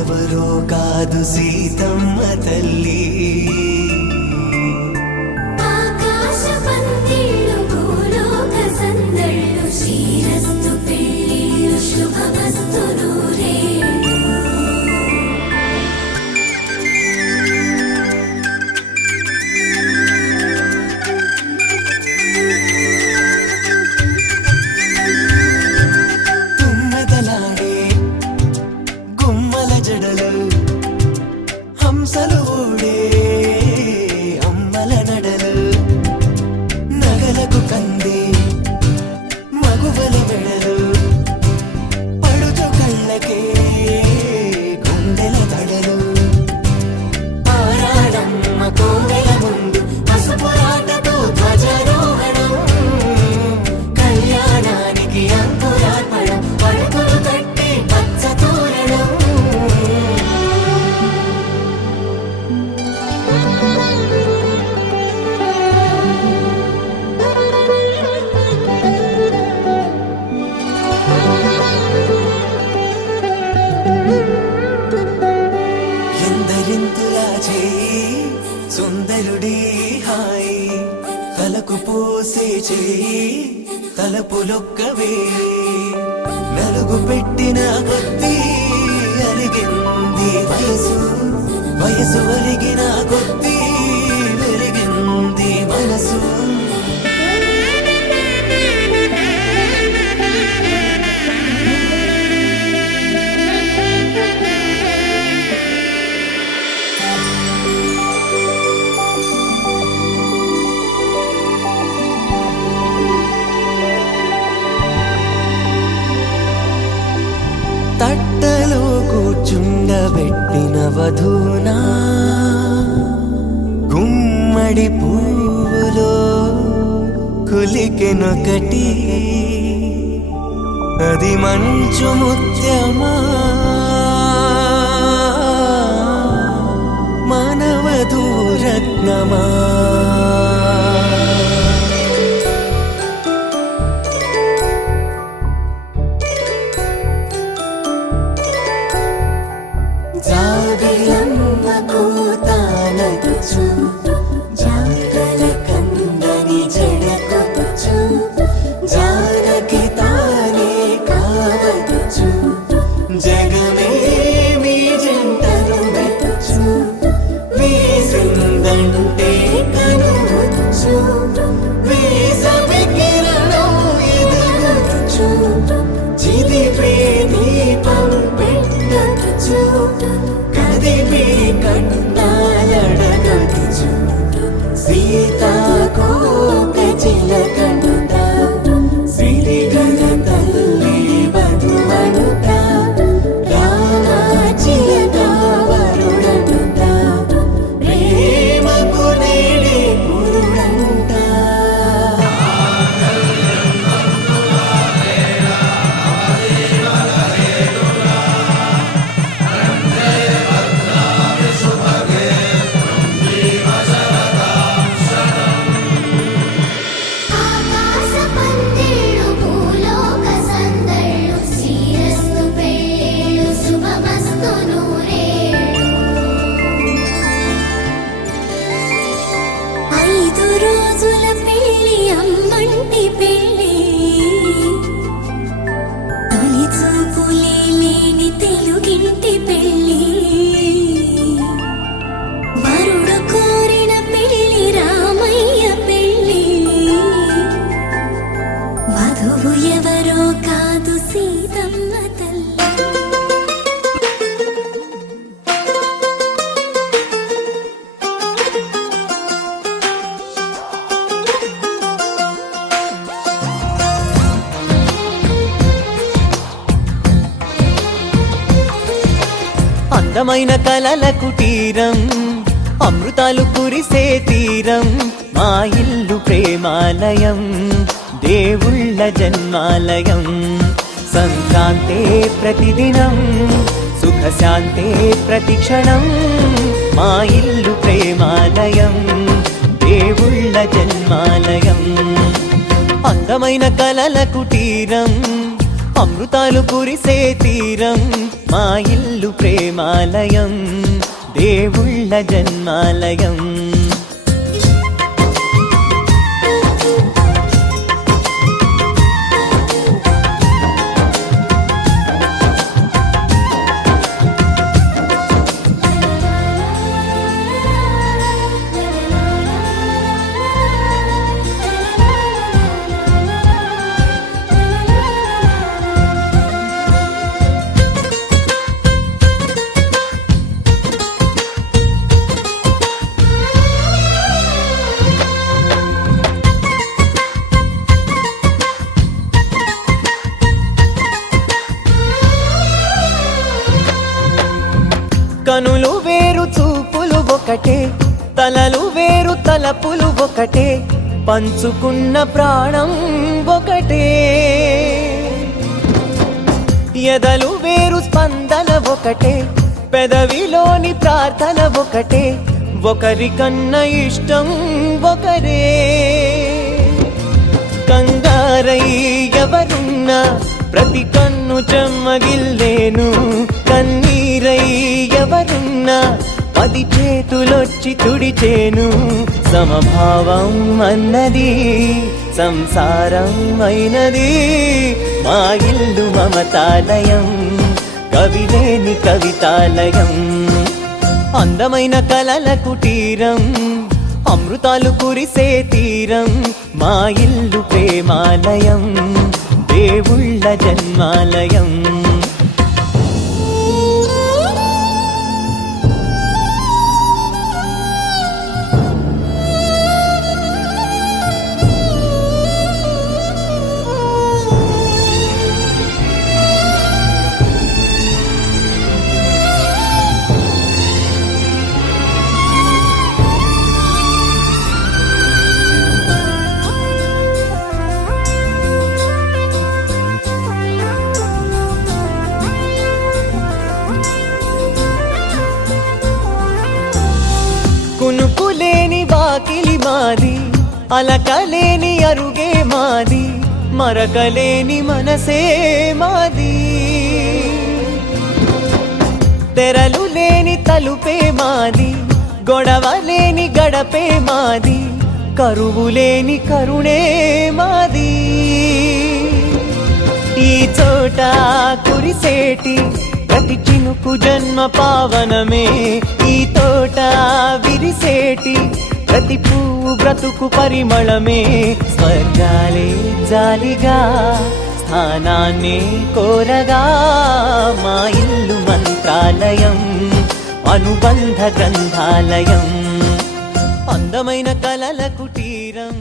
ఎవరో కాదు సీతమ్మ తల్లి. ఆకాశ పందిళ్ళు భూలోక సందళ్ళు శ్రీరస్తు పెళ్ళిళ్ళు శుభమస్తు నూరేళ్ళు. తుమ్మెదలాడే గుమ్మల జడలు హంసలు ఊడే అమ్మల నడలు నగలకు కంది మగువల మెడలు పడుచు కళ్ళకే గుండెల తడలు ఆరాడమ్మ కోవెల ముందు పసుపురాటతో ధ్వజారోహణం కళ్యాణానికి అంకురార్పణం పడుకులు కట్టి పచ్చ తోరణం. ఎందరింతులా చేయి సుందరుడి హాయి తలకు పోసే చేయి తలపులొక్కవే నలుగు పెట్టిన కొద్దీ అలిగింది వయసు వయసు ఒలిగిన కొద్దీ వెలిగింది మనసు. తట్టలో కూర్చుండబెట్టిన వధూనా గుమ్మడి పువ్వులో కులికెనొకటి అది మంచు ముత్యమా మానవధూరత్నమా. జాబిలమ్మ కూతానగుచు జాగల కందని జడకొచ్చు జానకి తానే కావదుచు జగమే మీ జంటను పెట్టు వేసిందంటే కనువచ్చు వేసవి కిరణం ఎదుగుచు చిదిపే దీపం పెట్టచ్చు కదిపి కండాలడగచ్చు సీతాకోక చిలకంట సిరిగల తల్లి వధువనుట రామాచిలక వరుడనుట ప్రేమకు నేడే పురుడంట. ఆకాశ పందిళ్ళు భూలోక సందళ్ళు శ్రీరస్తు పెళ్ళిళ్ళు శుభమస్తు నూరేళ్ళు. 5 రోజుల పెళ్ళి అమ్మంటి పెళ్ళి తొలి చూపులే లేని తెలుగింటి పెళ్ళి వరుడు కోరిన పెళ్ళి రామయ్య పెళ్ళి వధువు ఎవరో కాదు సీతమ్మ తల్లి. అందమైన కలల కుటీరం అమృతాలు కురిసే తీరం మా ఇల్లు ప్రేమాలయం దేవుళ్ళ జన్మాలయం. సంక్రాంతే ప్రతిదినం సుఖశాంతే ప్రతిక్షణం మా ఇల్లు ప్రేమాలయం దేవుళ్ళ జన్మాలయం. అందమైన కలల కుటీరం అమృతాలు కురిసే తీరం మా ఇల్లు ప్రేమాలయం దేవుళ్ళ జన్మాలయం కనులు వేరు చూపులు ఒకటే తలలు వేరు తలపులు ఒకటే పంచుకున్న ప్రాణం ఒకటే ఎదలు వేరు స్పందన ఒకటే పెదవిలోని ప్రార్థన ఒకటే ఒకరికన్నా ఇష్టం ఒకరే కంగారై ఎవరున్నా ప్రతి కన్ను చెమ్మగిల్లేను కన్నీరై ఎవరున్నా 10 చేతులొచ్చి తుడిచేను సమభావం అన్నది సంసారం అయినది మా ఇల్లు మమతాలయం కవిలేని కవితాలయం అందమైన కలల కుటీరం అమృతాలు కురిసే తీరం మా ఇల్లు ప్రేమాలయం దేవుళ్ళ జన్మాలయం కునుకులేని వాకిలి మాది అలకలేని అరుగే మాది మరకలేని మనసే మాది తెరలు లేని తలుపే మాది గొడవ లేని గడపే మాది కరువు లేని కరుణే మాది ఈ చోట కురిసేటి ప్రతి చినుకు జన్మ పావనమే ఈ తోట విరిసేటి ప్రతి పువ్వు బ్రతుకు పరిమళమే స్వర్గాలే జాలిగా స్థానాన్ని కోరగా మా ఇల్లు మంత్రాలయం అనుబంధ గ్రంథాలయం అందమైన కలల కుటీరం